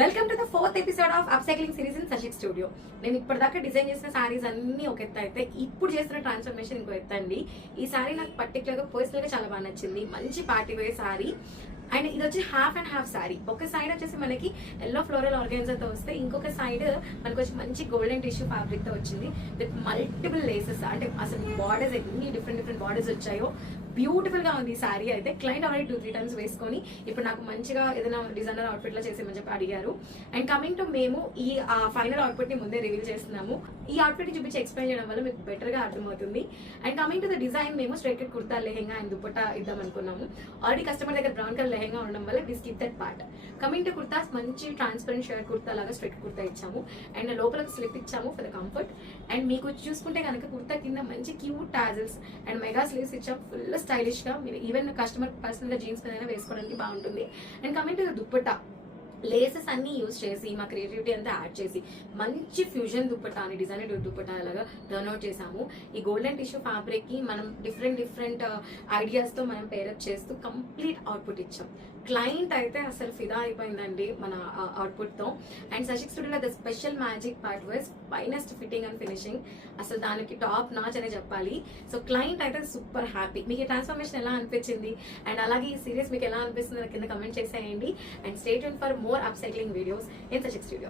Welcome to the 4th episode of upcycling series in Sashik studio. నేను ఇప్పటిదాకా design చేసిన సారీస్ అన్ని ఒక ఎత్తు అయితే ఇప్పుడు చేస్తున్న ట్రాన్స్ఫర్మేషన్ ఇంకో ఎత్తు అండి. ఈ సారీ నాకు పర్టికులర్గా పర్సనల్గా చాలా బాగా నచ్చింది. మంచి పార్టీ వేర్ సారీ అండ్ ఇది వచ్చి హాఫ్ అండ్ హాఫ్ సారీ. ఒక సైడ్ వచ్చేసి మనకి ఎల్లో ఫ్లోరల్ ఆర్గాన్జాతో వస్తే ఇంకొక సైడ్ మనకు వచ్చి మంచి గోల్డెన్ టిష్యూ ఫ్యాబ్రిక్ తో వచ్చింది విత్ మల్టిపుల్ లేసెస్. అంటే అసలు బార్డర్స్ ఎన్ని డిఫరెంట్ బార్డర్స్ వచ్చాయో బ్యూటిఫుల్ గా ఉంది ఈ సారీ అయితే. క్లయింట్ ఆల్రెడీ 2-3 టైమ్స్ వేసుకొని ఇప్పుడు నాకు మంచిగా ఏదైనా డిజైనర్ అవుట్ఫిట్ లా చేసేమని చెప్పి అడిగారు. అండ్ కమింగ్ టు మేము ఈ ఫైనల్ అవుట్ఫిట్ ని ముందే రివీల్ చేస్తున్నాము. ఈ అవుట్ఫిట్ ని చూపించి ఎక్స్ప్లెయిన్ చేయడం వల్ల మీకు బెటర్ గా అర్థమవుతుంది. And coming to the design, మేము straight cut kurta, lehenga and dupatta ఇద్దాం అనుకున్నాము. ఆల్రెడీ కస్టమర్ దగ్గర బ్రౌన్ కలర్ లెహెంగా ఉండడం వల్ల we skip that part. Coming to kurtas, మంచి ట్రాన్స్పరెంట్ షర్ట్ కుర్తా లాగా స్ట్రైట్ కుర్తా ఇచ్చాము అండ్ లోపల స్లిప్ ఇచ్చాము ఫర్ ద కంఫర్ట్. అండ్ మీకు చూసుకుంటే కనుక కుర్తా కింద మంచి cute tassels and mega sleeves ఇచ్చాము. ఫుల్ స్టైలిష్ గా, మీరు ఈవెన్ కస్టమర్ పర్సనల్ గా జీన్స్ పైన వేసుకోవడానికి బాగుంటుంది. And coming to the dupatta, laces అన్ని యూజ్ చేసి మా క్రియేటివిటీ అంతా యాడ్ చేసి మంచి ఫ్యూజన్ దుపట్టా అని డిజైనర్ దుపట్టా లాగా టర్న్ అవుట్ చేసాము. ఈ గోల్డెన్ టిష్యూ ఫ్యాబ్రిక్ కి మనం డిఫరెంట్ ఐడియాస్ తో మనం పేరప్ చేస్తూ కంప్లీట్ అవుట్పుట్ ఇచ్చాం. క్లయింట్ అయితే అసలు ఫిదా అయిపోయిందండి మన అవుట్పుట్ తో. అండ్ సషిక్ స్టూడియోలో the special magic part was finest fitting and finishing. అసలు దానికి టాప్ నాచ్ అనే చెప్పాలి. సో క్లయింట్ అయితే సూపర్ హ్యాపీ. మీకు ఈ ట్రాన్స్ఫర్మేషన్ ఎలా అనిపించింది అండ్ అలాగే ఈ సిరీస్ మీకు ఎలా అనిపిస్తుంది కింద కమెంట్ చేసేయండి. And stay tune for more upcycling videos in Sashik Studio.